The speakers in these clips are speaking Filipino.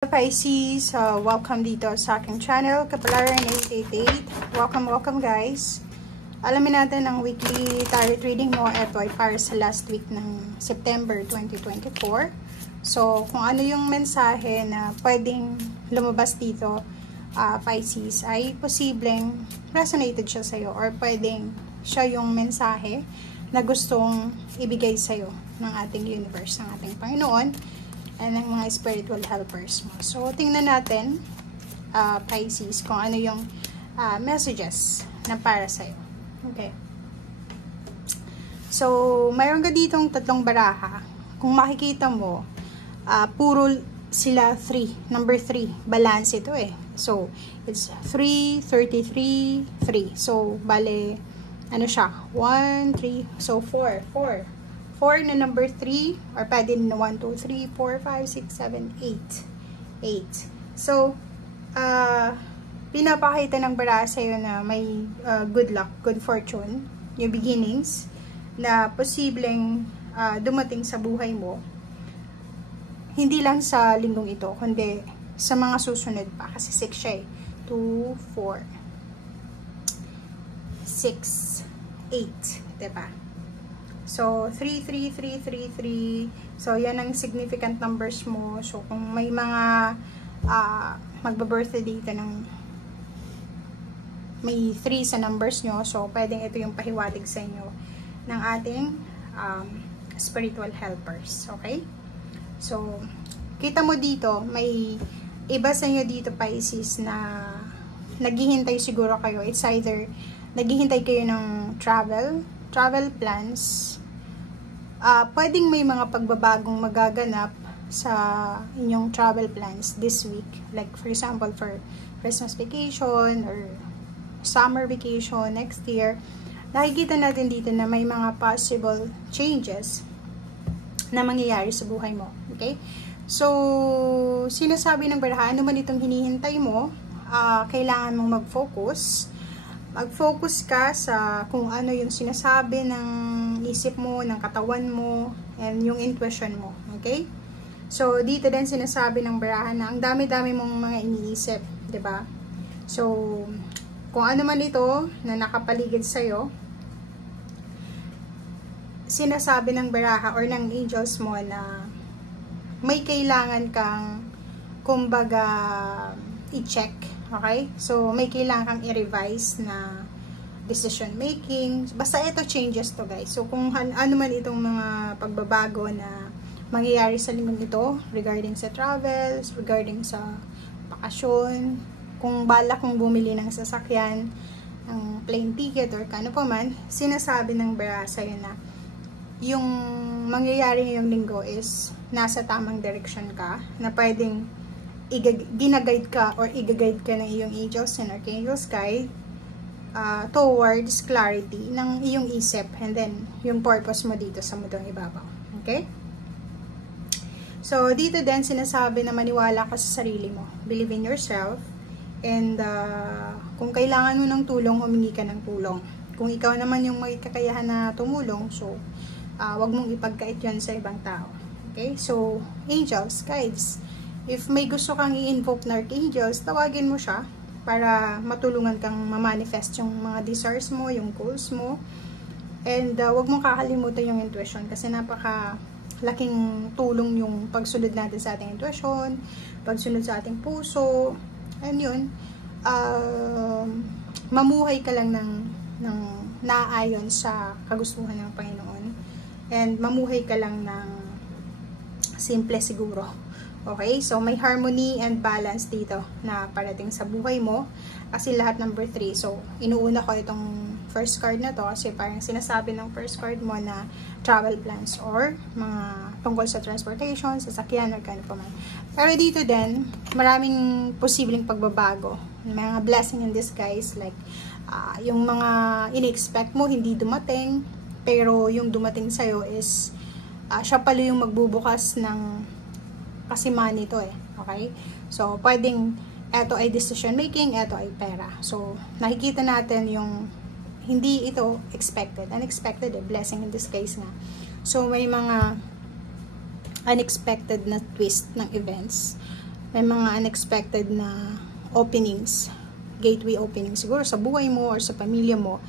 Pisces, welcome dito sa aking channel, Kapalaran 888. Welcome guys. Alamin natin ang weekly tarot reading mo. Ito ay para sa last week ng September 2024. So, kung ano yung mensahe na pwedeng lumabas dito, Pisces, ay posibleng resonated siya sa'yo or pwedeng siya yung mensahe na gustong ibigay sa'yo ng ating universe, ng ating Panginoon, and ng mga spiritual helpers mo. So, tingnan natin, Pisces, kung ano yung messages na para sa'yo. Okay. So, mayroon ka ditong tatlong baraha. Kung makikita mo, puro sila 3. Number 3. Balance ito eh. So, it's 3, 33, 3. So, bale, ano siya? 1, 3. So, 4. 4 na number 3, or pwede na 1, 2, 3, 4, 5, 6, 7, 8. 8. So, pinapakita ng baraha sa'yo na may good luck, good fortune, new beginnings, na posibleng dumating sa buhay mo. Hindi lang sa linggong ito, kundi sa mga susunod pa. Kasi 6 siya eh. 2, 4, 6, 8. Diba? So, 3, 3, 3, 3, 3. So, yan ang significant numbers mo. So, kung may mga magba-birthday dito ng may 3 sa numbers nyo, so, pwedeng ito yung pahiwatig sa inyo ng ating spiritual helpers. Okay? So, kita mo dito, may iba sa inyo dito, Pisces, na naghihintay siguro kayo. It's either naghihintay kayo ng travel plans. Pwedeng may mga pagbabagong magaganap sa inyong travel plans this week. Like, for example, for Christmas vacation or summer vacation next year. Nakikita natin dito na may mga possible changes na mangyayari sa buhay mo. Okay? So, sinasabi ng baraha, ano man itong hinihintay mo, kailangan mong mag-focus. Mag-focus ka sa kung ano yung sinasabi ng isip mo, ng katawan mo, and yung intuition mo. Okay? So, dito din sinasabi ng baraha na ang dami-dami mong mga iniisip. 'Di ba? So, kung ano man ito na nakapaligid sa'yo, sinasabi ng baraha or ng angels mo na may kailangan kang, kumbaga, i-check. Okay? So, may kailangan kang i-revise na decision making. Basta ito changes to, guys. So, kung ano man itong mga pagbabago na mangyayari sa linggong ito regarding sa travels, regarding sa bakasyon, kung balak kong bumili ng sasakyan, ng plane ticket, or kano pa man, sinasabi ng baraha sa'yo na yung mangyayari ngayong linggo is nasa tamang direction ka, na pwedeng ginaguide ka or i-guide ka ng iyong angels and archangels guide towards clarity ng iyong isip and then yung purpose mo dito sa mundong ibabaw. Okay? So, dito din sinasabi na maniwala ka sa sarili mo. Believe in yourself. And kung kailangan mo ng tulong, humingi ka ng tulong. Kung ikaw naman yung may kakayahan na tumulong, so wag mong ipagkait yan sa ibang tao. Okay? So, angels, guides, if may gusto kang i-invoke na archangels, tawagin mo siya para matulungan kang ma-manifest yung mga desires mo, yung goals mo. And wag mong kakalimutan yung intuition kasi napaka-laking tulong yung pagsunod natin sa ating intuition, pagsunod sa ating puso. And yun, mamuhay ka lang ng naayon sa kagustuhan ng Panginoon. And mamuhay ka lang ng simple siguro. Okay? So, may harmony and balance dito na parating sa buhay mo. Kasi lahat number 3. So, inuuna ko itong first card na to kasi parang sinasabi ng first card mo na travel plans or mga tungkol sa transportation, sasakyan, or kano pa man. Pero dito din, maraming posibleng pagbabago. Mga blessing in disguise, like yung mga in-expect mo, hindi dumating, pero yung dumating sa'yo is siya pala yung magbubukas ng kasi money to eh. Okay? So, pwedeng eto ay decision making, eto ay pera. So, nakikita natin yung hindi ito expected. Unexpected eh. Blessing in disguise nga. So, may mga unexpected na twist ng events may mga unexpected na openings, gateway openings siguro sa buhay mo or sa pamilya mo.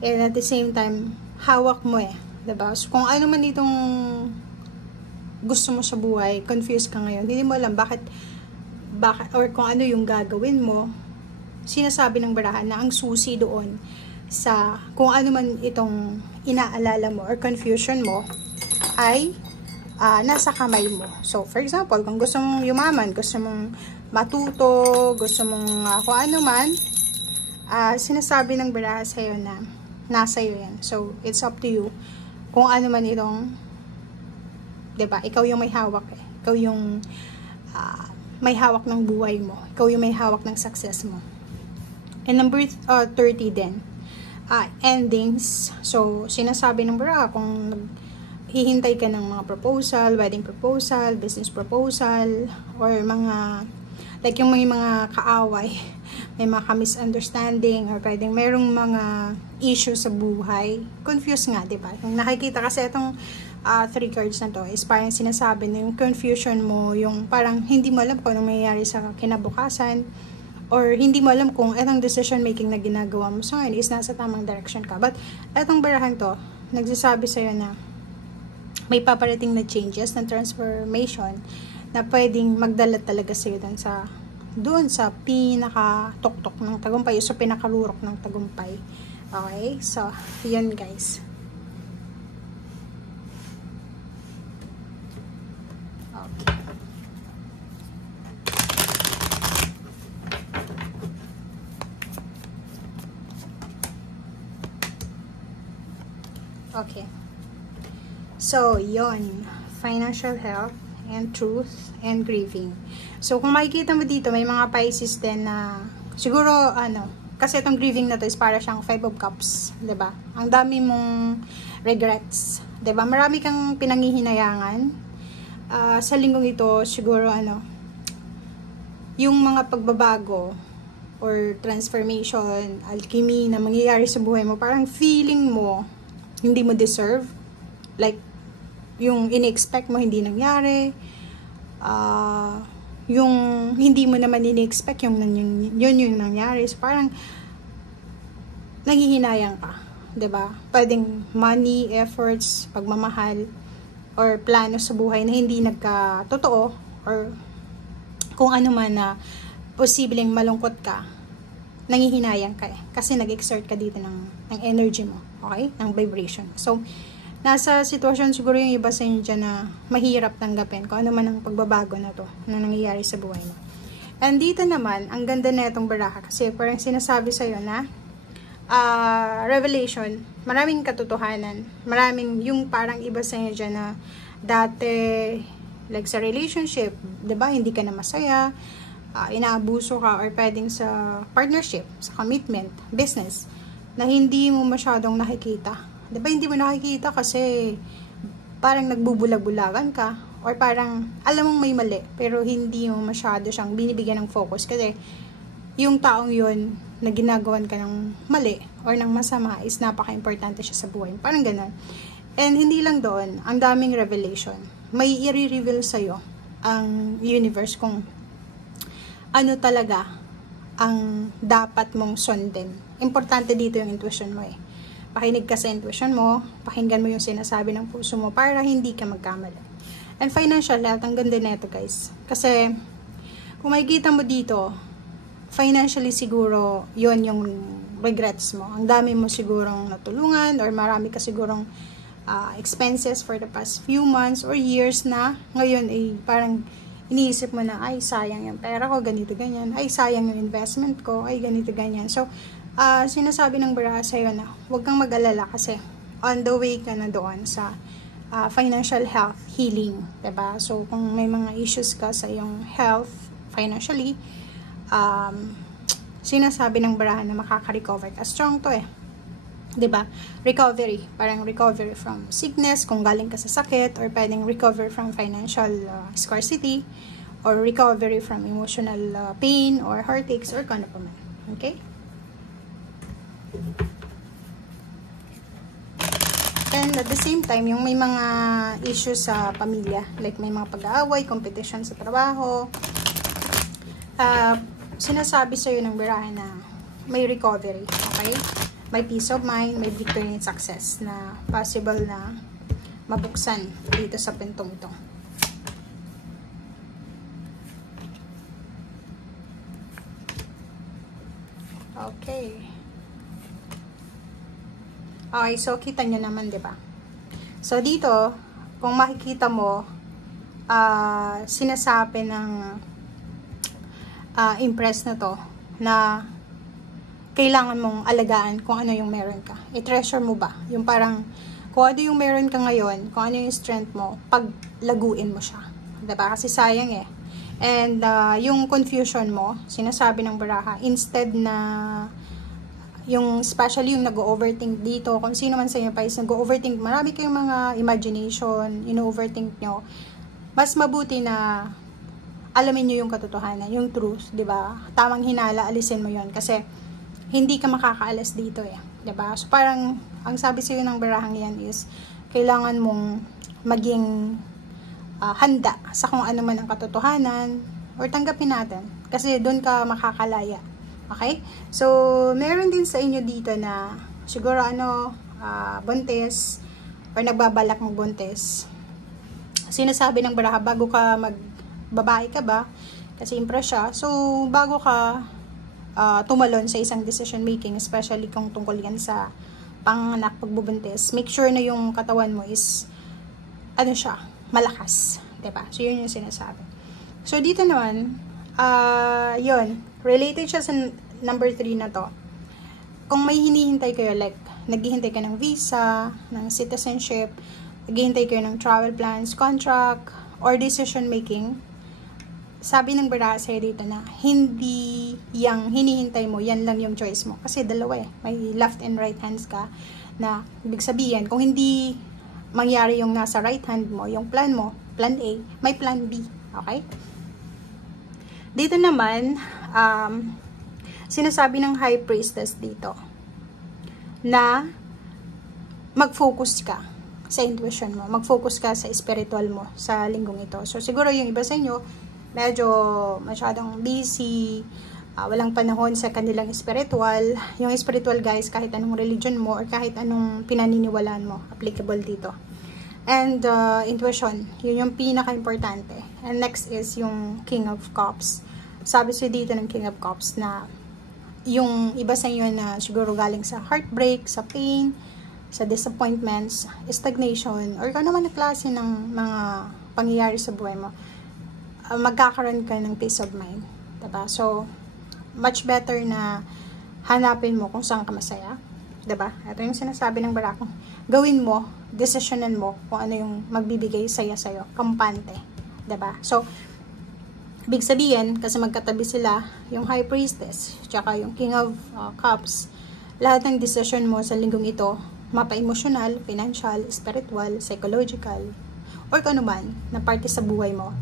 And at the same time, hawak mo diba? So, kung ano man itong gusto mo sa buhay, confused ka ngayon, hindi mo alam bakit, or kung ano yung gagawin mo, sinasabi ng barahan na ang susi doon sa kung ano man itong inaalala mo or confusion mo ay nasa kamay mo. So, for example, kung gusto mong yumaman, gusto mong matuto, gusto mong kung ano man, sinasabi ng baraha sa'yo na nasa iyo yan. So, it's up to you kung ano man itong, diba, ikaw yung may hawak Ikaw yung may hawak ng buhay mo. Ikaw yung may hawak ng success mo. And number 30 din, endings. So, sinasabi ng baraha kung hihintay ka ng mga proposal, wedding proposal, business proposal, or mga, like yung may mga kaaway, may mga misunderstanding, or pwedeng merong mga issue sa buhay. Confused nga, diba? Yung nakikita kasi itong 3 cards na to is parang sinasabi na yung confusion mo, yung parang hindi mo alam kung anong mayayari sa kinabukasan, or hindi mo alam kung itong decision making na ginagawa mo sa ngayon is nasa tamang direction ka. But itong barahan to, nagsasabi sa'yo na may paparating na changes, na transformation, na pwedeng magdala talaga sa'yo doon sa pinaka-tuktok ng tagumpay, so pinakalurok ng tagumpay. Okay? So, yun guys. Okay. Okay. So, yon, financial health and truth and grieving. So, kung makikita mo dito, may mga Pisces din na siguro, kasi itong grieving na to is para siyang 5 of Cups, 'di ba? Ang dami mong regrets, 'di ba? Marami kang pinanghihinayangan. Sa linggong ito, siguro yung mga pagbabago or transformation, alchemy na mangyayari sa buhay mo, parang feeling mo hindi mo deserve. Like, yung in-expect mo hindi nangyari, yung hindi mo naman in-expect yun yung nangyari. So, parang nanghihinayang ka, 'di ba? Pwedeng money, efforts, pagmamahal, or plano sa buhay na hindi nagkatotoo, or kung ano man na posibleng malungkot ka, nanghihinayang ka kasi nag-exert ka dito ng energy mo, okay? Ng vibration. So, nasa sitwasyon siguro yung iba sa inyo dyan na mahirap tanggapin kung ano man ang pagbabago na to na nangyayari sa buhay mo. And dito naman, ang ganda na itong baraha kasi parang sinasabi sa'yo na revelation, maraming katotohanan, maraming yung parang iba sa inyo dyan na dati, like sa relationship, diba, hindi ka na masaya, inaabuso ka, or pwedeng sa partnership, sa commitment, business, na hindi mo masyadong nakikita. Diba, hindi mo nakikita kasi parang nagbubulag-bulagan ka, or parang alam mong may mali pero hindi mo masyado siyang binibigyan ng focus kasi yung taong yun na ginagawan ka ng mali or ng masama is napaka-importante siya sa buhay. Parang ganun. And hindi lang doon, ang daming revelation. May i-reveal sa'yo ang universe kung ano talaga ang dapat mong sundin. Importante dito yung intuition mo Pakinig ka sa intuition mo, pakinggan mo yung sinasabi ng puso mo para hindi ka magkamali. And financial health, ang ganda na ito guys. Kasi, kung makikita mo dito, financially siguro, yon yung regrets mo. Ang dami mo sigurong natulungan or marami ka sigurong expenses for the past few months or years na ngayon ay parang iniisip mo na, ay sayang yung pera ko, ganito ganyan. Ay sayang yung investment ko, ay ganito ganyan. So, sinasabi ng baraha sa'yo na huwag kang mag-alala kasi on the way ka na doon sa financial health healing, diba? So, kung may mga issues ka sa iyong health financially, sinasabi ng baraha na makaka-recover ka. Strong to diba? Recovery, parang recovery from sickness, kung galing ka sa sakit, or pwedeng recover from financial scarcity, or recovery from emotional pain, or heartaches, or kung ano pa man. Okay? And at the same time, yung may mga issues sa pamilya, like may mga pag-aaway, competition sa trabaho, sinasabi sa'yo ng birahe na may recovery, okay? May peace of mind, may victory and success na possible na mabuksan dito sa pintong ito. Okay. Okay, so kita nyo naman, di ba? So dito, kung makikita mo, sinasabi ng impress na to, na kailangan mong alagaan kung ano yung meron ka. I-treasure mo ba? Yung parang, kung ano yung meron ka ngayon, kung ano yung strength mo, paglaguin mo siya. Diba? Kasi sayang eh. And yung confusion mo, sinasabi ng baraha, instead na yung especially yung nag-overthink dito, kung sino man sa inyo pa is nag-overthink, marami kayong mga imagination, ino-overthink nyo, mas mabuti na alamin nyo yung katotohanan, yung truth, di ba? Tamang hinala, alisin mo yon kasi hindi ka makakaalis dito eh, di ba? So parang, ang sabi sa'yo ng barahang yan is, kailangan mong maging handa sa kung ano man ang katotohanan or tanggapin natin kasi doon ka makakalaya. Okay? So, meron din sa inyo dito na siguro buntis or nagbabalak magbuntis. Sinasabi ng baraha bago ka magbabae ka ba kasi impress siya. So, bago ka tumalon sa isang decision making, especially kung tungkol yan sa panganak pagbubuntis, make sure na yung katawan mo is malakas, diba? So, yun yung sinasabi. So, dito naman, yun, related siya sa number 3 na to. Kung may hinihintay kayo, like, naghihintay ka ng visa, ng citizenship, naghihintay kayo ng travel plans, contract, or decision making, sabi ng baraha sa'yo dito na, hindi yung hinihintay mo, yan lang yung choice mo. Kasi dalawa eh, may left and right hands ka, na, ibig sabihin, kung hindi mangyari yung nasa right hand mo, yung plan mo, plan A, may plan B. Okay? Dito naman, sinasabi ng High Priestess dito, na mag-focus ka sa intuition mo, mag-focus ka sa spiritual mo sa linggong ito. So, siguro yung iba sa inyo, medyo masyadong busy, walang panahon sa kanilang spiritual. Yung spiritual guys, kahit anong religion mo or kahit anong pinaniniwalaan mo, applicable dito. And intuition, yun yung pinaka-importante. And next is yung King of Cups. Sabi siya dito ng King of Cups na yung iba sa inyo na siguro galing sa heartbreak, sa pain, sa disappointments, stagnation, or kung naman na klase ng mga pangyayari sa buhay mo, magkakaroon ka ng peace of mind. Diba? So, much better na hanapin mo kung saan ka masaya. Diba? Ito yung sinasabi ng barakong. Gawin mo, desisyonan mo kung ano yung magbibigay saya sa'yo. Kampante. Diba? So, big sabihin, kasi magkatabi sila, yung High Priestess, tsaka yung King of Cups, lahat ng decision mo sa linggong ito, mapa-emotional, financial, spiritual, psychological, or kung ano man, na parte sa buhay mo,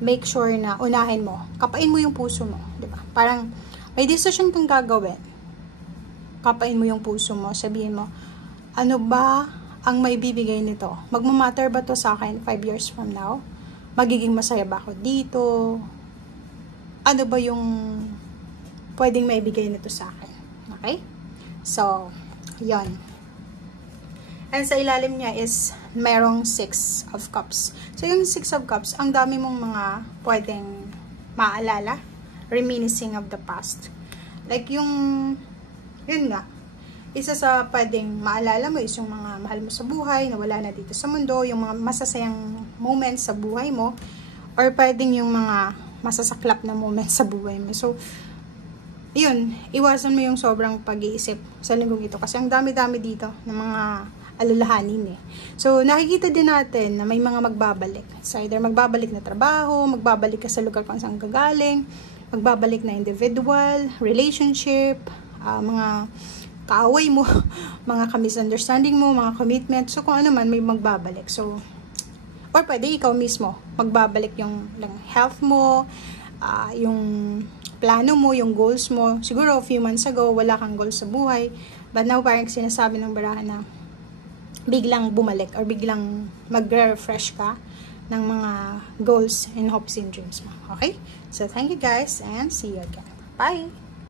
make sure na unahin mo, kapain mo yung puso mo, diba? Parang, may decision kang gagawin, kapain mo yung puso mo, sabihin mo, ano ba ang may bibigay nito? Magmamatter ba to sa akin 5 years from now? Magiging masaya ba ako dito? Ano ba yung pwedeng maibigay nito sa akin? Okay? So, yon. And sa ilalim niya is merong 6 of Cups. So, yung 6 of Cups, ang dami mong mga pwedeng maalala, reminiscing of the past. Like yung, yun nga, isa sa pwedeng maalala mo is yung mga mahal mo sa buhay, na wala na dito sa mundo, yung mga masasayang moments sa buhay mo, or pwedeng yung mga masasaklap na moments sa buhay mo. So, yun, iwasan mo yung sobrang pag-iisip sa linggong ito. Kasi ang dami-dami dito ng mga alalahanin eh. So, nakikita din natin na may mga magbabalik. So, either magbabalik na trabaho, magbabalik ka sa lugar kung saan gagaling, magbabalik na individual, relationship, mga kaaway mo, mga ka-misunderstanding mo, mga commitment. So, kung ano man, may magbabalik. So, or pwede ikaw mismo, magbabalik yung health mo, yung plano mo, yung goals mo. Siguro, a few months ago, wala kang goals sa buhay. But now, parang sinasabi ng baraha na biglang bumalik or biglang mag-refresh ka, ng mga goals and hopes and dreams mo. Okay? So, thank you guys and see you again. Bye!